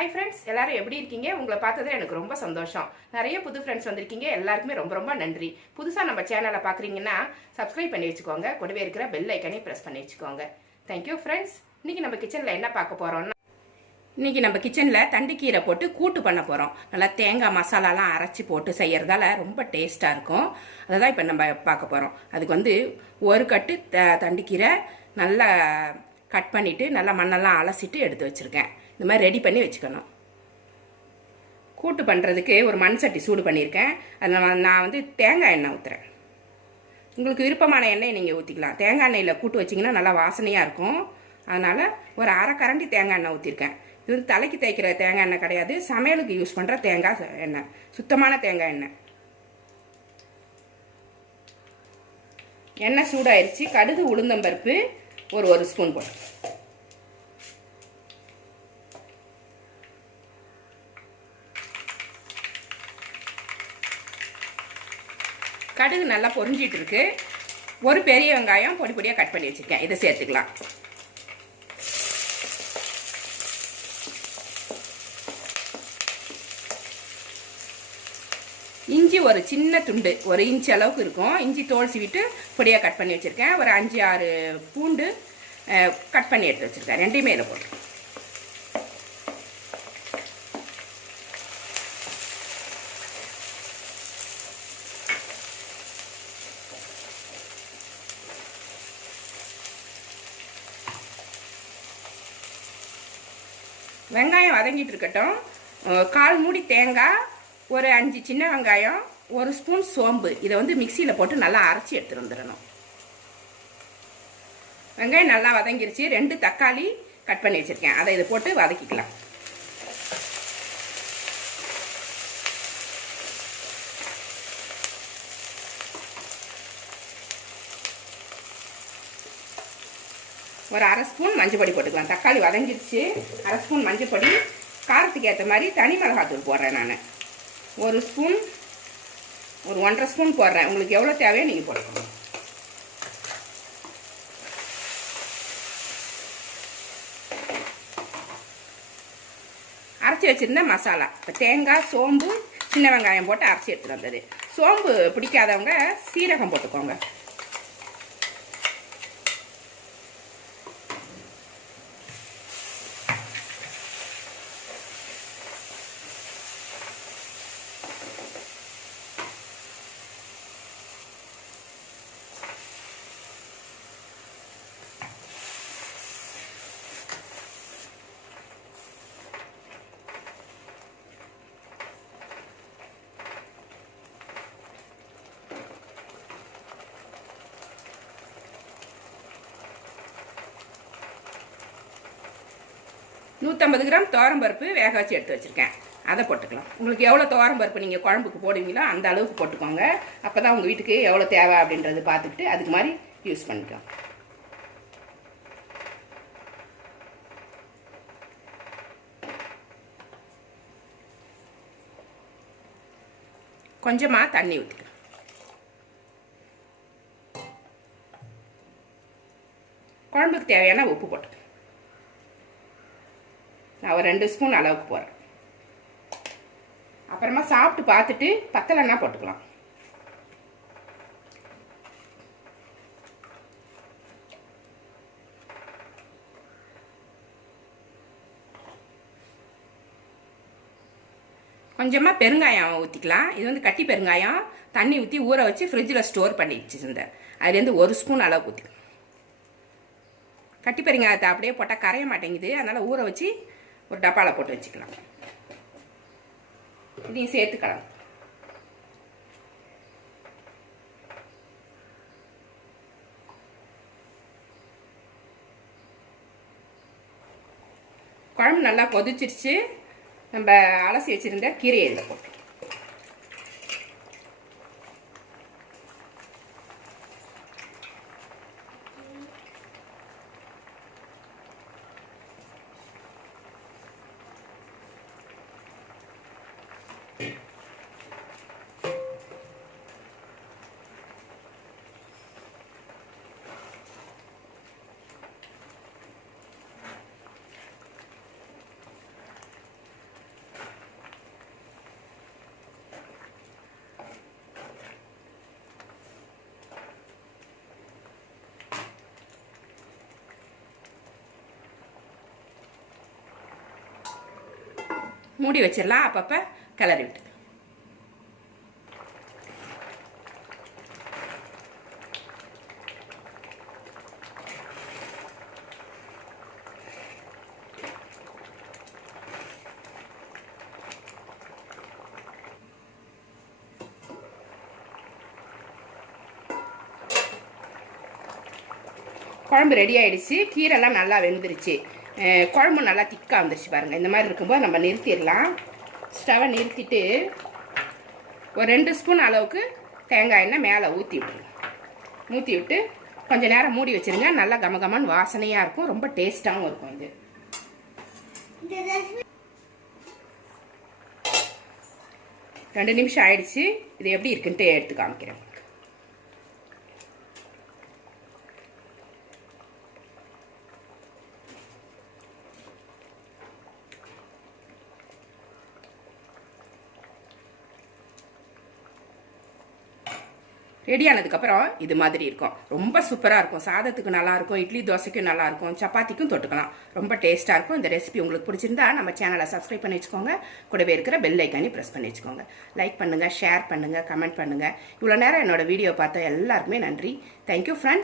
Hi friends எல்லாரும் எப்படி இருக்கீங்க? உங்களை பார்த்தது எனக்கு ரொம்ப சந்தோஷம். நிறைய புது ஃப்ரெண்ட்ஸ் வந்திருக்கீங்க. எல்லாருக்குமே ரொம்ப ரொம்ப நன்றி. புதுசாக நம்ம சேனலை பார்க்குறீங்கன்னா சப்ஸ்கிரைப் பண்ணி வச்சுக்கோங்க. கூடவே இருக்கிற பெல் ஐக்கனையும் ப்ரெஸ் பண்ணி வச்சுக்கோங்க. தேங்க்யூ ஃப்ரெண்ட்ஸ் இன்னைக்கு நம்ம கிச்சனில் என்ன பார்க்க போகிறோம்னா இன்னைக்கு நம்ம கிச்சனில் தண்டுக்கீரை போட்டு கூட்டு பண்ண போகிறோம் நல்லா தேங்காய் மசாலாலாம் அரைச்சி போட்டு செய்கிறதால ரொம்ப டேஸ்ட்டாக இருக்கும். அதை தான் இப்போ நம்ம பார்க்க போகிறோம் அதுக்கு வந்து ஒரு கட்டு த தண்டுக்கீரை நல்லா கட் பண்ணிவிட்டு நல்லா மண்ணெல்லாம் அலசிட்டு எடுத்து வச்சுருக்கேன். இந்த மாதிரி ரெடி பண்ணி வச்சுக்கணும். கூட்டு பண்ணுறதுக்கு ஒரு மண் சட்டி சூடு பண்ணியிருக்கேன். அதில் நான் வந்து தேங்காய் எண்ணெய் ஊற்றுறேன் உங்களுக்கு விருப்பமான எண்ணெயை நீங்கள் ஊற்றிக்கலாம் தேங்காய் எண்ணெயில் கூட்டு வச்சிங்கன்னா நல்லா வாசனையாக இருக்கும். அதனால் ஒரு அரை கரண்டி தேங்காய் எண்ணெய் ஊற்றிருக்கேன் இது வந்து தலைக்கு தேய்க்கிற தேங்காய் எண்ணெய் கிடையாது. சமையலுக்கு யூஸ் பண்ணுற தேங்காய் எண்ணெய். சுத்தமான தேங்காய் எண்ணெய். எண்ணெய் சூடாயிருச்சு. கடுகு உளுந்தம்பருப்பு ஒரு ஒரு ஸ்பூன் போட்டு கடுகு நல்லா பொரிஞ்சிட்டு இருக்கு. ஒரு பெரிய வெங்காயம் பொடி பொடியாக கட் பண்ணி வச்சுருக்கேன். இதை சேர்த்துக்கலாம். இஞ்சி ஒரு சின்ன துண்டு ஒரு இன்ச் அளவுக்கு இருக்கும். இஞ்சி தோல் சீவிட்டு பொடியாக கட் பண்ணி வச்சுருக்கேன். ஒரு அஞ்சு ஆறு பூண்டு கட் பண்ணி எடுத்து வச்சுருக்கேன். ரெண்டையுமே இதை போட்டு வெங்காயம் வதங்கிட்டு இருக்கட்டும். கால் மூடி தேங்காய் ஒரு அஞ்சு சின்ன வெங்காயம் ஒரு ஸ்பூன் சோம்பு. இதை வந்து மிக்சியில் போட்டு நல்லா அரைச்சி எடுத்துட்டு வந்துடணும். வெங்காயம் நல்லா வதங்கிருச்சு. ரெண்டு தக்காளி கட் பண்ணி வச்சுருக்கேன். அதை இதை போட்டு வதக்கிக்கலாம். ஒரு அரை ஸ்பூன் மஞ்சள் பொடி போட்டுக்கலாம். தக்காளி வதங்கிடுச்சு அரை ஸ்பூன் மஞ்சள் பொடி. காரத்துக்கு ஏற்ற மாதிரி தனி மிளகாத்தூள் போடுறேன் நான். ஒரு ஸ்பூன் ஒரு ஒன்றரை ஸ்பூன் போடுறேன். உங்களுக்கு எவ்வளோ தேவையோ நீங்கள் போட்டுக்கணும் அரைச்சி வச்சுருந்த மசாலா. இப்போ தேங்காய் சோம்பு சின்ன வெங்காயம் போட்டு அரைச்சி எடுத்துகிட்டு வந்தது. சோம்பு பிடிக்காதவங்க சீரகம் போட்டுக்கோங்க. நூற்றம்பது கிராம் பருப்பு வேக வச்சு எடுத்து வச்சுருக்கேன். அதை போட்டுக்கலாம். உங்களுக்கு எவ்வளோ பருப்பு நீங்கள் குழம்புக்கு போடுவீங்களோ அந்த அளவுக்கு போட்டுக்கோங்க. அப்போ தான் உங்கள் வீட்டுக்கு எவ்வளோ தேவை அப்படின்றது பார்த்துக்கிட்டு அதுக்கு மாதிரி யூஸ் பண்ணிக்கலாம். கொஞ்சமாக தண்ணி ஊற்றிக்கலாம் குழம்புக்கு தேவையான உப்பு போட்டுக்கலாம். நான் ஒரு ரெண்டு ஸ்பூன் அளவுக்கு போகிறேன் அப்புறமா சாப்பிட்டு பார்த்துட்டு பத்தலைன்னா போட்டுக்கலாம். கொஞ்சமாக பெருங்காயம் ஊற்றிக்கலாம் இது வந்து கட்டி பெருங்காயம். தண்ணி ஊற்றி ஊற வச்சு ஃப்ரிட்ஜில் ஸ்டோர் பண்ணி வச்சுருந்தேன். அதுலேருந்து ஒரு ஸ்பூன் அளவு ஊற்றிக்கலாம் கட்டி பெருங்காயத்தை அப்படியே போட்டால் கரைய மாட்டேங்குது. அதனால் ஊற வச்சு ஒரு டப்பாவில் போட்டு வச்சுக்கலாம். இதையும் சேர்த்துக்கலாம். குழம்பு நல்லா கொதிச்சிருச்சு. நம்ம அலசி வச்சுருந்த கீரையை இதில் போட்டு மூடி வச்சிடலாம் அப்பப்போ கிளறி விட்டு. குழம்பு ரெடி ஆயிடுச்சு. கீரைலாம் நல்லா வெந்துருச்சு. குழம்பு நல்லா திக்காக வந்துருச்சு பாருங்கள் இந்த மாதிரி இருக்கும்போது நம்ம நிறுத்திடலாம். ஸ்டவை நிறுத்திட்டு ஒரு ரெண்டு ஸ்பூன் அளவுக்கு தேங்காய் எண்ணெய் மேலே ஊற்றி விட்டுருங்க. ஊற்றி விட்டு கொஞ்சம் நேரம் மூடி வச்சிருங்க. நல்லா கமகமன்னு வாசனையாக இருக்கும். ரொம்ப டேஸ்ட்டாகவும் இருக்கும் இது. ரெண்டு நிமிஷம் ஆயிடுச்சு. இது எப்படி இருக்குன்ட்டு எடுத்து காமிக்கிறேன். ரெடி ஆனதுக்கப்புறம் இது மாதிரி இருக்கும். ரொம்ப சூப்பராக இருக்கும். சாதத்துக்கு நல்லா இருக்கும் இட்லி தோசைக்கும் நல்லா இருக்கும் சப்பாத்திக்கும் தொட்டுக்கலாம். ரொம்ப டேஸ்ட்டாக இருக்கும். இந்த ரெசிபி உங்களுக்கு பிடிச்சிருந்தா நம்ம சேனலை சப்ஸ்கிரைப் பண்ணி வச்சுக்கோங்க. கூடவே இருக்கிற பெல் ஐக்கானி ப்ரெஸ் பண்ணி வச்சுக்கோங்க. லைக் பண்ணுங்கள் ஷேர் பண்ணுங்கள் கமெண்ட் பண்ணுங்கள் இவ்வளோ நேரம் என்னோட வீடியோ பார்த்த எல்லாருக்குமே நன்றி. Thank you friends